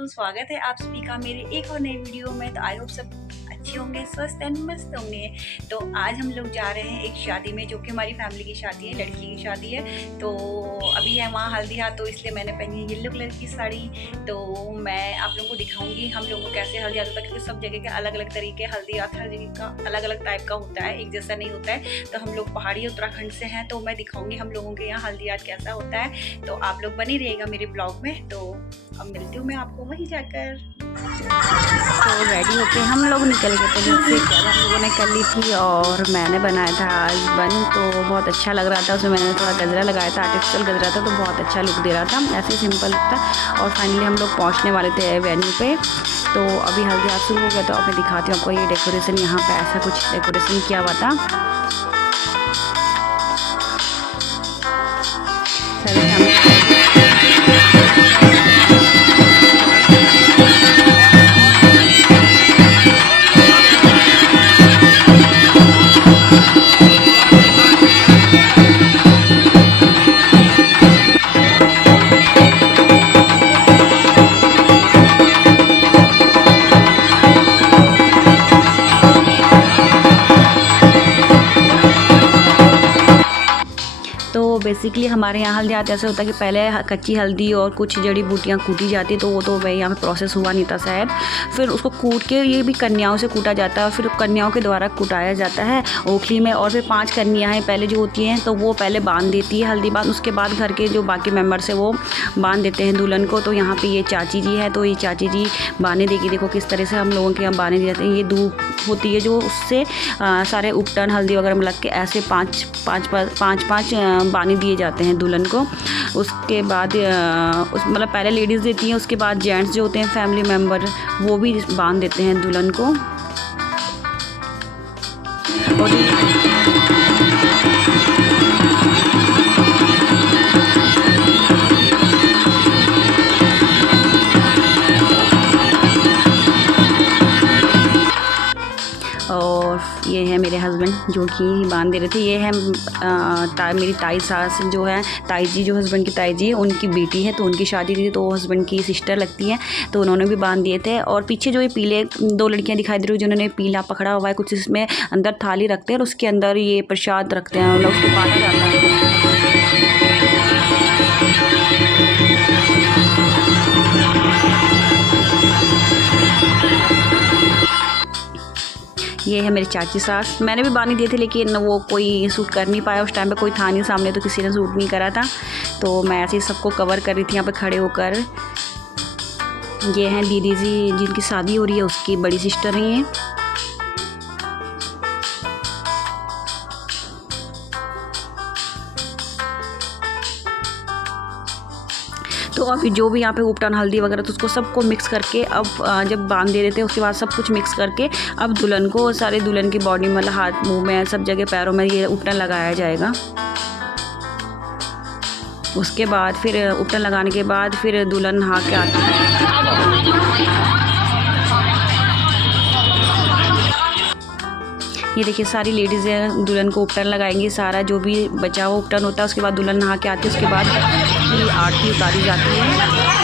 स्वागत है आप सभी का मेरे एक और नए वीडियो में। तो आई होप सब अच्छे होंगे, स्वस्थ एंड मस्त होंगे। तो आज हम लोग जा रहे हैं एक शादी में, जो कि हमारी फैमिली की शादी है, लड़की की शादी है। तो अभी है वहाँ हल्दी हाथ, तो इसलिए मैंने पहनी है येलो कलर की साड़ी। तो मैं आप लोगों को दिखाऊंगी हम लोगों को कैसे हल्दी हाथ होता है, क्योंकि सब जगह के अलग अलग तरीके हल्दी हाथ, हर जगह का अलग अलग टाइप का होता है, एक जैसा नहीं होता है। तो हम लोग पहाड़ी उत्तराखंड से हैं, तो मैं दिखाऊंगी हम लोगों के यहाँ हल्दी हाथ कैसा होता है। तो आप लोग बने रहिएगा मेरे ब्लॉग में। तो अब मिलती हूँ मैं आपको वहीं जाकर। तो रेडी होके हम लोग निकल गए थे, जैसे हम लोगों ने कर ली थी और मैंने बनाया था आज बन। तो बहुत अच्छा लग रहा था, उसमें मैंने थोड़ा गजरा लगाया था, आर्टिफिशियल गजरा था, तो बहुत अच्छा लुक दे रहा था। ऐसे सिंपल लुक था। और फाइनली हम लोग पहुंचने वाले थे वेन्यू पे। तो अभी हल्दी हाथ शुरू हो गया, तो अब मैं दिखाती हूँ आपको ये डेकोरेशन। यहाँ पे ऐसा कुछ डेकोरेशन किया हुआ था। तो बेसिकली हमारे यहाँ हल्दी हाथ ऐसे होता है कि पहले कच्ची हल्दी और कुछ जड़ी बूटियाँ कूटी जाती, तो वो तो भाई यहाँ पे प्रोसेस हुआ नहीं था शायद। फिर उसको कूट के, ये भी कन्याओं से कूटा जाता है, फिर कन्याओं के द्वारा कुटाया जाता है ओखली में। और फिर 5 कन्याएँ हैं पहले जो होती हैं, तो वो पहले बांध देती है हल्दी बांध। उसके बाद घर के जो बाकी मेम्बर्स है वो बांध देते हैं दुल्हन को। तो यहाँ पर ये चाची जी है, तो ये चाची जी बांधे देगी। देखो किस तरह से हम लोगों के यहाँ बांधे दिए जाते हैं। ये धूप होती है जो, उससे सारे उपटन हल्दी वगैरह में लग के ऐसे 5 बानी दिए जाते हैं दुल्हन को। उसके बाद मतलब पहले लेडीज़ देती हैं, उसके बाद जेंट्स जो होते हैं फैमिली मेम्बर, वो भी बांध देते हैं दुल्हन को। और ये है मेरे हस्बैंड जो कि बांध दे रहे थे। ये है मेरी ताई सास जो है, ताई जी जो हस्बैंड की ताई जी है, उनकी बेटी है। तो उनकी शादी थी, तो हस्बैंड की सिस्टर लगती है, तो उन्होंने भी बांध दिए थे। और पीछे जो ये पीले 2 लड़कियां दिखाई दे रही हैं, जिन्होंने पीला पकड़ा हुआ है, कुछ इसमें अंदर थाली रखते हैं और उसके अंदर ये प्रसाद रखते हैं, मतलब उसको बांधा जाता है। ये है मेरी चाची सास। मैंने भी बांध दिए थे, लेकिन वो कोई सूट कर नहीं पाया, उस टाइम पे कोई था नहीं सामने, तो किसी ने सूट नहीं करा था। तो मैं ऐसे ही सबको कवर कर रही थी यहाँ पे खड़े होकर। ये हैं दीदी जी जिनकी शादी हो रही है, उसकी बड़ी सिस्टर हैं ये। तो अभी जो भी यहाँ पे उपटन हल्दी वगैरह, तो उसको सबको मिक्स करके अब जब बांध दे रहे थे, उसके बाद सब कुछ मिक्स करके अब दुल्हन को, सारे दुल्हन की बॉडी में, मतलब हाथ मुंह में, सब जगह पैरों में ये उपटन लगाया जाएगा। उसके बाद फिर उपटन लगाने के बाद फिर दुल्हन नहा के आती है। ये देखिए सारी लेडीज़ हैं दुल्हन को उपटन लगाएंगी, सारा जो भी बचा हुआ उपटन होता है। उसके बाद दुल्हन नहा के आती है, उसके बाद आरती उतारी जाती है।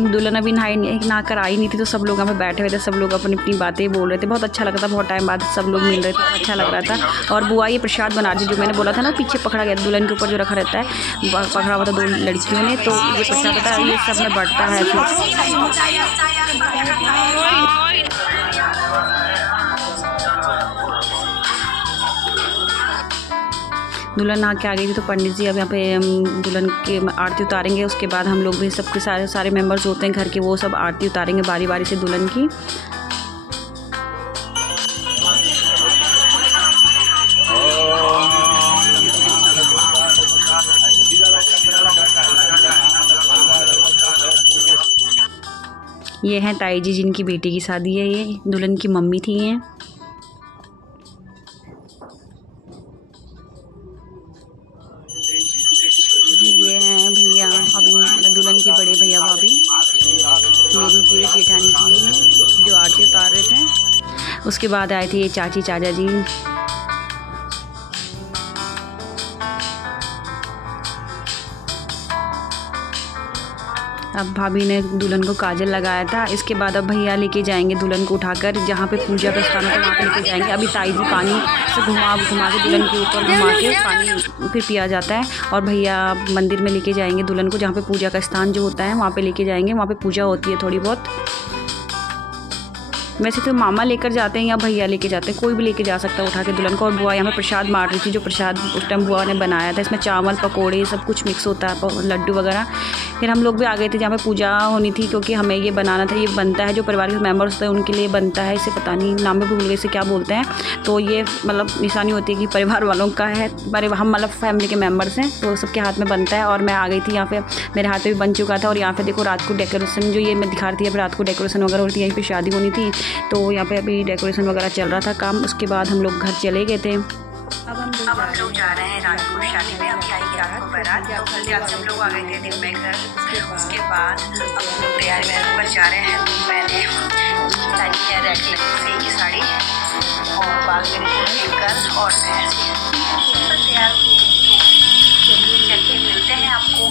दुल्हन अभी नहा कर आई नहीं थी, तो सब लोग यहाँ पे बैठे हुए थे, सब लोग अपनी अपनी बातें बोल रहे थे। बहुत अच्छा लगा था, बहुत टाइम बाद सब लोग मिल रहे थे, अच्छा लग रहा था। और बुआ ये प्रसाद बना दी, जो मैंने बोला था ना, पीछे पकड़ा गया दुल्हन के ऊपर जो रखा रहता है, पकड़ा हुआ था 2 लड़कियों ने। तो ये प्रसाद होता है, ये सब में बढ़ता है। दुल्हन नहा के आ गई थी, तो पंडित जी अब यहाँ पे दुल्हन की आरती उतारेंगे। उसके बाद हम लोग भी सबके सारे मेंबर्स होते हैं घर के, वो सब आरती उतारेंगे बारी बारी से दुल्हन की। ये हैं ताई जी जिनकी बेटी की शादी है, ये दुल्हन की मम्मी थी। ये हैं भैया अभी दुल्हन के बड़े भैया भाभी, मेरी जीवित जेठानी जी जो आरती उतार रहे थे। उसके बाद आए थे ये चाची चाचा जी। अब भाभी ने दुल्हन को काजल लगाया था। इसके बाद अब भैया लेके जाएंगे दुल्हन को उठाकर जहाँ पे पूजा का स्थान होता है वहाँ पे लेके जाएंगे। अभी ताई जी पानी से घुमा के दुल्हन के ऊपर घुमा के पानी फिर पिया जाता है, और भैया मंदिर में लेके जाएंगे दुल्हन को, जहाँ पे पूजा का स्थान जो होता है वहाँ पे लेके जाएंगे। वहाँ पे पूजा होती है थोड़ी बहुत। वैसे तो मामा लेकर जाते हैं या भैया लेके जाते हैं, कोई भी लेके जा सकता है उठा के दुल्हन को। और बुआ यहाँ पे प्रसाद बांट रही थी, जो प्रसाद उस टाइम बुआ ने बनाया था। इसमें चावल पकोड़े सब कुछ मिक्स होता है, लड्डू वगैरह। फिर हम लोग भी आ गए थे जहाँ पे पूजा होनी थी, क्योंकि हमें ये बनाना था। ये बनता है जो परिवार के मेम्बर्स होते हैं उनके लिए बनता है। इसे पता नहीं नाम में भूल गए इसे क्या बोलते हैं। तो ये मतलब निशानी होती है कि परिवार वालों का है, हम मतलब फैमिली के मेम्बर्स हैं, तो सबके हाथ में बनता है। और मैं आ गई थी यहाँ पे, मेरे हाथ में भी बन चुका था। और यहाँ पे देखो रात को डेकोरेशन जो ये मैं दिखा रही थी, अब रात को डेकोरेशन वगैरह होती है। यहीं पर शादी होनी थी, तो यहाँ पे अभी डेकोरेशन वगैरह चल रहा था काम। उसके बाद हम लोग घर चले गए थे। अब हम लोग जा रहे हैं रात को शादी में। अभी आएगी रात को बारात, तो जल्दी आप सब लोग आ गए थे दिन में घर। उसके बाद अब हम लोग तैयार पर जा रहे हैं। मैंने पहनी है रेड कलर की साड़ी और बाल मेरे लेकर, और मैं तैयार हूँ। चलिए मिलते हैं आपको।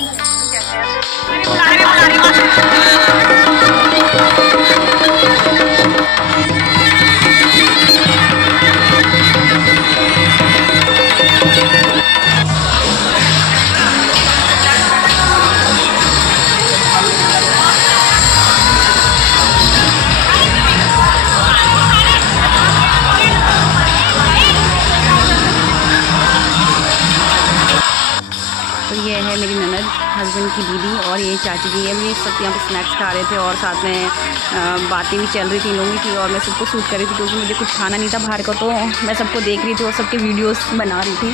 ये है मेरी ननद, हस्बैंड की दीदी, और ये चाची जी है। ये सब यहाँ पे स्नैक्स खा रहे थे और साथ में बातें भी चल रही थी इन लोगों की। और मैं सबको शूट कर रही थी क्योंकि मुझे कुछ खाना नहीं था बाहर का, तो मैं सबको देख रही थी और सबके वीडियोस बना रही थी।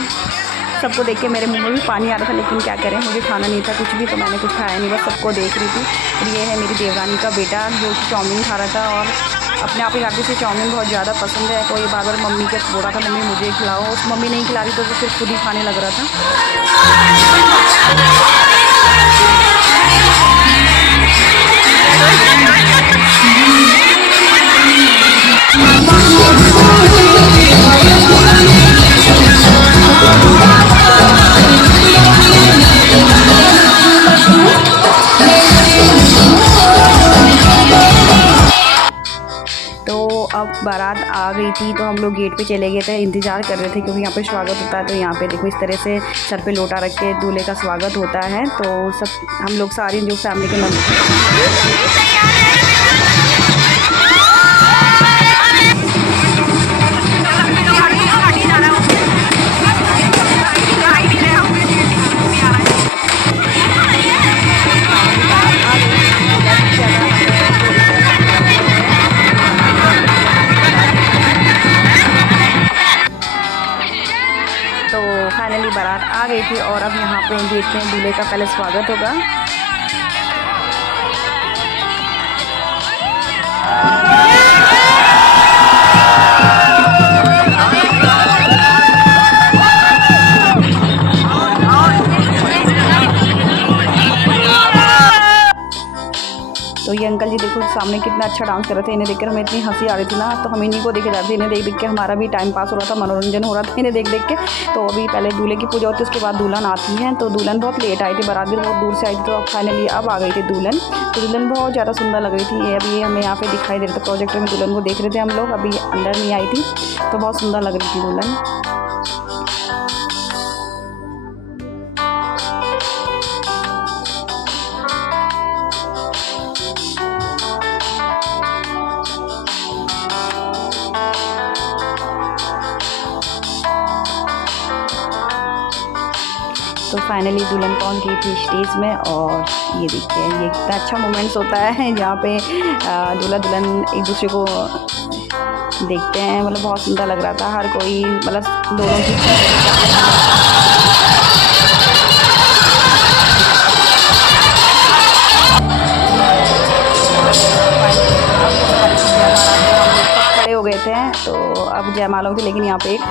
सबको देख के मेरे मुंह में भी पानी आ रहा था, लेकिन क्या करें, मुझे खाना नहीं था कुछ भी, तो मैंने कुछ खाया नहीं, बस सबको देख रही थी। और ये है मेरी देवरानी का बेटा जो कि चाउमीन खा रहा था, और अपने आप इलाके से चाउमीन बहुत ज़्यादा पसंद है। तो ये बार बार मम्मी के बोल रहा था मम्मी मुझे खिलाओ, उस मम्मी नहीं खिला रही तो वो फिर खुद ही खाने लग रहा था। तो अब बारात आ गई थी, तो हम लोग गेट पे चले गए थे, इंतज़ार कर रहे थे क्योंकि यहाँ पे स्वागत होता है। तो यहाँ पे देखो इस तरह से सर पे लोटा रख के दूल्हे का स्वागत होता है। तो सब हम लोग सारी जो फैमिली के मेंबर फाइनली बारात आ गई थी। और अब यहाँ पे देखते हैं दूल्हे का पहले स्वागत होगा। तो ये अंकल जी देखो सामने कितना अच्छा डांस कर रहे थे। इन्हें देखकर हमें इतनी हंसी आ रही थी ना, तो हम इन्हीं को देखे जाते थे। इन्हें देख देख के हमारा भी टाइम पास हो रहा था, मनोरंजन हो रहा था इन्हें देख देख के। तो अभी पहले दूल्हे की पूजा होती है, उसके बाद दुल्हन आती है। तो दुल्हन बहुत लेट आई थी, बारात भी बहुत दूर से आई थी। तो फाइनली अब आ गई थी दुल्हन। तो दुल्हन बहुत ज़्यादा सुंदर लग रही थी। ये अभी हमें यहाँ पे दिखाई दे रहा था, प्रोजेक्टर में दुल्हन को देख रहे थे हम लोग, अभी अंदर नहीं आई थी। तो बहुत सुंदर लग रही थी दुल्हन। तो फाइनली दुल्हन पहुंच गई थी स्टेज में, और ये देखिए ये कितना अच्छा मोमेंट्स होता है जहाँ पे दूल्हा दुल्हन एक दूसरे को देखते हैं। मतलब बहुत सुंदर लग रहा था, हर कोई मतलब दोनों की खड़े हो गए थे। तो अब जयमाला थी, लेकिन यहाँ पे एक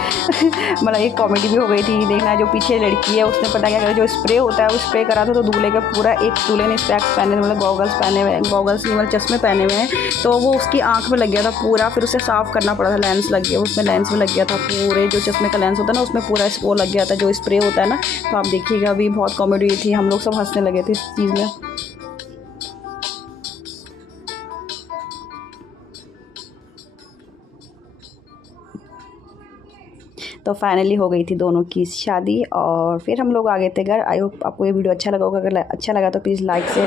मतलब एक कॉमेडी भी हो गई थी। देखना जो पीछे लड़की है उसने पता क्या करा, जो स्प्रे होता है वो स्प्रे करा था, तो दूल्हे का पूरा एक दूल्हे ने स्पेक्स पहने, मतलब गॉगल्स पहने हुए, गॉगल्स मतलब चश्मे पहने हुए हैं, तो वो उसकी आँख में लग गया था पूरा। फिर उसे साफ़ करना पड़ा था, लेंस लग गया उसमें, लेंस में लग गया था पूरे, जो चश्मे का लेंस होता है ना उसमें पूरा वो लग गया था, जो स्प्रे होता है ना। तो आप देखिएगा, अभी बहुत कॉमेडी हुई थी, हम लोग सब हंसने लगे थे इस चीज़ में। तो फाइनली हो गई थी दोनों की शादी, और फिर हम लोग आ गए थे घर। आई होप आपको ये वीडियो अच्छा लगा होगा। अगर अच्छा लगा तो please like share.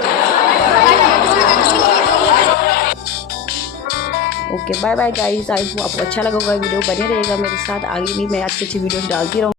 Okay bye bye guys. I hope आपको अच्छा लगा होगा वीडियो, बने रहेगा मेरे साथ, आगे भी मैं अच्छी अच्छी वीडियोस डालती रहूँगी।